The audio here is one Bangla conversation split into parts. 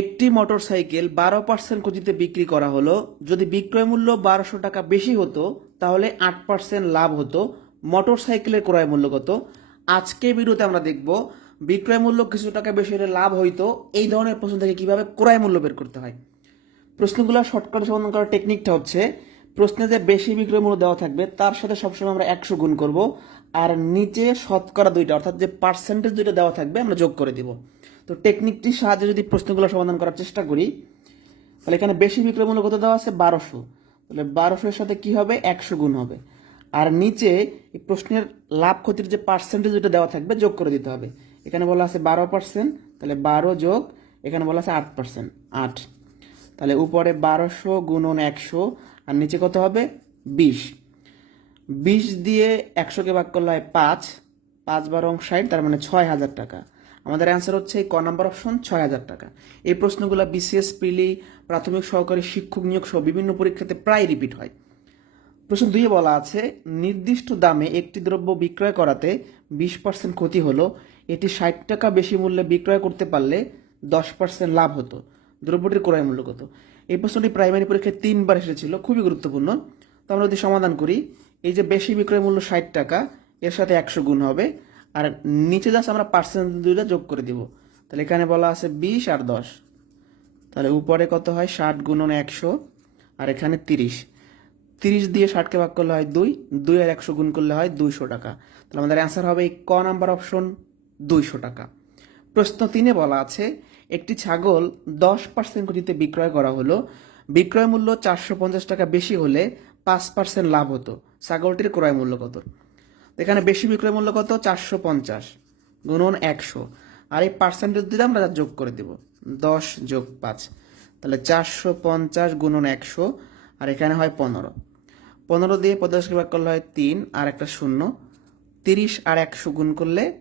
একটি মোটরসাইকেল বারো পার্সেন্ট গতিতে বিক্রি করা হলো। যদি বিক্রয় মূল্য বারোশো টাকা বেশি হতো, তাহলে আট পার্সেন্ট লাভ হতো। মোটরসাইকেলের ক্রয় মূল্য কত? আজকে ভিডিওতে আমরা দেখব বিক্রয় মূল্য কিছু টাকা বেশি হলে লাভ হইতো, এই ধরনের প্রশ্ন থেকে কীভাবে ক্রয় মূল্য বের করতে হয়। প্রশ্নগুলো শর্টকাটে সমাধান করার টেকনিকটা হচ্ছে, প্রশ্নে যে বেশি বিক্রয় মূল্য দেওয়া থাকবে, তার সাথে সবসময় আমরা একশো গুণ করব, আর নিচে শতকরা দুইটা, অর্থাৎ যে পার্সেন্টেজ দুইটা দেওয়া থাকবে, আমরা যোগ করে দিব। তো টেকনিকটির সাহায্যে যদি প্রশ্নগুলো সমাধান করার চেষ্টা করি, তাহলে এখানে বেশি বিক্রয় মূল্য কত দেওয়া আছে বারোশো। তাহলে বারোশোর সাথে কি হবে? একশো গুণ হবে। আর নিচে এই প্রশ্নের লাভ ক্ষতির যে পার্সেন্টেজ যেটা দেওয়া থাকবে, যোগ করে দিতে হবে। এখানে বলা আছে বারো পার্সেন্ট তাহলে বারো যোগ, এখানে বলা আছে আট পার্সেন্ট আট। তাহলে উপরে বারোশো গুণন একশো, আর নিচে কত হবে? বিশ। বিশ দিয়ে একশোকে ভাগ করলে হয় পাঁচ। পাঁচ বারো ষাট, তার মানে ছয় হাজার টাকা। আমাদের অ্যান্সার হচ্ছে এই ক নাম্বার অপশন ছয় হাজার টাকা। এই প্রশ্নগুলো বিসিএস প্রিলি প্রাথমিক সহকারী শিক্ষক নিয়োগ সহ বিভিন্ন পরীক্ষাতে প্রায় রিপিট হয়। প্রশ্ন দুইয়ে বলা আছে, নির্দিষ্ট দামে একটি দ্রব্য বিক্রয় করাতে বিশ পার্সেন্ট ক্ষতি হলো, এটি ষাট টাকা বেশি মূল্যে বিক্রয় করতে পারলে দশ পার্সেন্ট লাভ হতো। দ্রব্যটির ক্রয় মূল্য কত? এই প্রশ্নটি প্রাইমারি পরীক্ষায় তিনবার এসেছিল, খুবই গুরুত্বপূর্ণ। তো আমরা যদি সমাধান করি, এই যে বেশি বিক্রয় মূল্য ষাট টাকা, এর সাথে একশো গুণ হবে আর নিচে জাস্ট আমরা পার্সেন্ট দুইটা যোগ করে দিব। তাহলে এখানে বলা আছে বিশ আর দশ। তাহলে উপরে কত হয়? ষাট গুণন একশো, আর এখানে তিরিশ। তিরিশ দিয়ে ষাটকে ভাগ করলে হয় দুই দুই আর একশো গুণ করলে হয় দুইশো টাকা। তাহলে আমাদের অ্যান্সার হবে ক নাম্বার অপশন দুইশো টাকা। প্রশ্ন তিনে বলা আছে, একটি ছাগল দশ পার্সেন্ট গতিতে বিক্রয় করা হলো। বিক্রয় মূল্য চারশো পঞ্চাশ টাকা বেশি হলে পাঁচ পার্সেন্ট লাভ হতো। ছাগলটির ক্রয় মূল্য কত? এখানে বেশি বিক্রয় মূল্য কত? চারশো পঞ্চাশ। গুণন একশো। আর এই পার্সেন্টেজ দিলে আমরা যোগ করে দেব? দশ যোগ পাঁচ। তাহলে চারশো পঞ্চাশ গুণন একশো, আর এখানে হয় পনেরো। পনেরো দিয়ে পঞ্চাশকে ভাগ করলে হয় তিন, আর একটা শূন্য। তিরিশ আর একশো গুণ করলে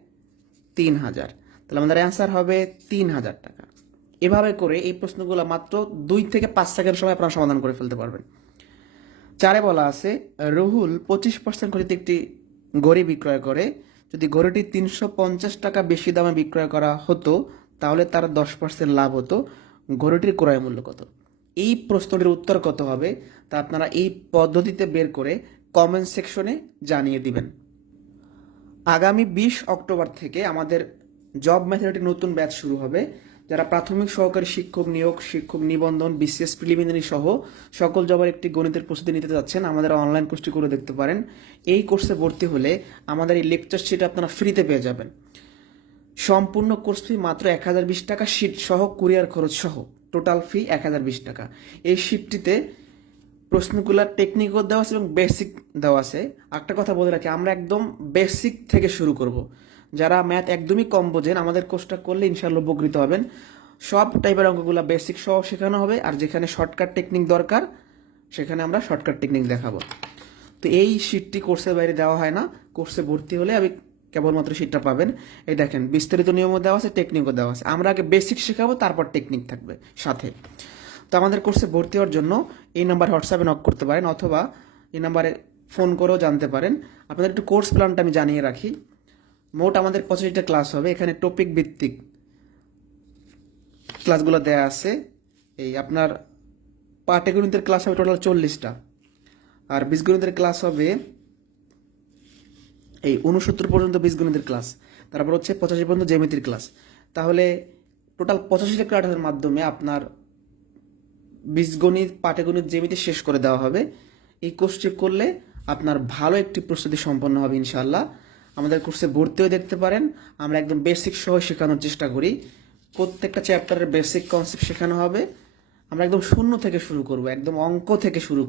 তিন হাজার। তাহলে আমাদের অ্যান্সার হবে তিন হাজার টাকা। এভাবে করে এই প্রশ্নগুলো মাত্র দুই থেকে পাঁচ সেকেন্ড সময় আপনারা সমাধান করে ফেলতে পারবেন। চারে বলা আছে, রুহুল পঁচিশ পার্সেন্ট গতিতে একটি গড়ি বিক্রয় করে। যদি গড়িটি তিনশো পঞ্চাশ টাকা বেশি দামে বিক্রয় করা হতো, তাহলে তার দশ পার্সেন্ট লাভ হতো। গড়িটির ক্রয় মূল্য কত? এই প্রশ্নটির উত্তর কত হবে, তা আপনারা এই পদ্ধতিতে বের করে কমেন্ট সেকশনে জানিয়ে দিবেন। আগামী বিশ অক্টোবর থেকে আমাদের জব ম্যাথমেটিক নতুন ব্যাচ শুরু হবে। যারা প্রাথমিক সহকারী শিক্ষক নিয়োগ, শিক্ষক নিবন্ধন, বিসিএস, প্রিলিমিনারি সহ সকল জবের একটি গণিতের প্রস্তুতি নিতে যাচ্ছেন, আমাদের অনলাইন কোর্সটি করে দেখতে পারেন। এই কোর্সে ভর্তি হলে আমাদের এই লেকচার শিট আপনারা ফ্রিতে পেয়ে যাবেন। সম্পূর্ণ কোর্স ফি মাত্র এক হাজার বিশ টাকা শিট সহ কুরিয়ার খরচ সহ টোটাল ফি এক হাজার বিশ টাকা। এই শিটটিতে প্রশ্নগুলোর টেকনিকও দেওয়া আছে এবং বেসিক দেওয়া আছে। একটা কথা বলে রাখি, আমরা একদম বেসিক থেকে শুরু করব। যারা ম্যাথ একদমই কম বোঝেন, আমাদের কোর্সটা করলে ইনশাল্লাহ উপকৃত হবেন। সব টাইপের অঙ্কগুলো বেসিক সহ শেখানো হবে, আর যেখানে শর্টকাট টেকনিক দরকার, সেখানে আমরা শর্টকাট টেকনিক দেখাবো। তো এই শিটটি কোর্সের বাইরে দেওয়া হয় না। কোর্সে ভর্তি হলে আমি কেবলমাত্র শিটটা পাবেন। এই দেখেন, বিস্তারিত নিয়মও দেওয়া আছে টেকনিকও দেওয়া আছে। আমরা আগে বেসিক শেখাবো, তারপর টেকনিক থাকবে সাথে। তো আমাদের কোর্সে ভর্তি হওয়ার জন্য এই নাম্বারে হোয়াটসঅ্যাপে নক করতে পারেন, অথবা এই নাম্বারে ফোন করেও জানতে পারেন। আপনাদের একটু কোর্স প্ল্যানটা আমি জানিয়ে রাখি। মোট আমাদের পঁচাশিটা ক্লাস হবে। এখানে টপিক ভিত্তিক ক্লাসগুলো দেয়া আছে। এই আপনার পাটিগণিতের ক্লাস হবে টোটাল চল্লিশটা। আর বীজগণিতের ক্লাস হবে এই উনসত্তর পর্যন্ত বীজগণিতের ক্লাস তারপর হচ্ছে পঁচাশি পর্যন্ত জ্যামিতির ক্লাস তাহলে টোটাল পঁচাশিটা ক্লাসের মাধ্যমে আপনার বীজগণিত পাটিগণিত জ্যামিতি শেষ করে দেওয়া হবে। এই কোর্সটি করলে আপনার ভালো একটি প্রস্তুতি সম্পন্ন হবে ইনশাল্লাহ আমাদের কোর্সে ভর্তিও দেখতে পারেন। আমরা একদম বেসিক সহ শেখানোর চেষ্টা করি। প্রত্যেকটা চ্যাপ্টারের বেসিক কনসেপ্ট শেখানো হবে। আমরা একদম শূন্য থেকে শুরু করব, একদম অঙ্ক থেকে শুরু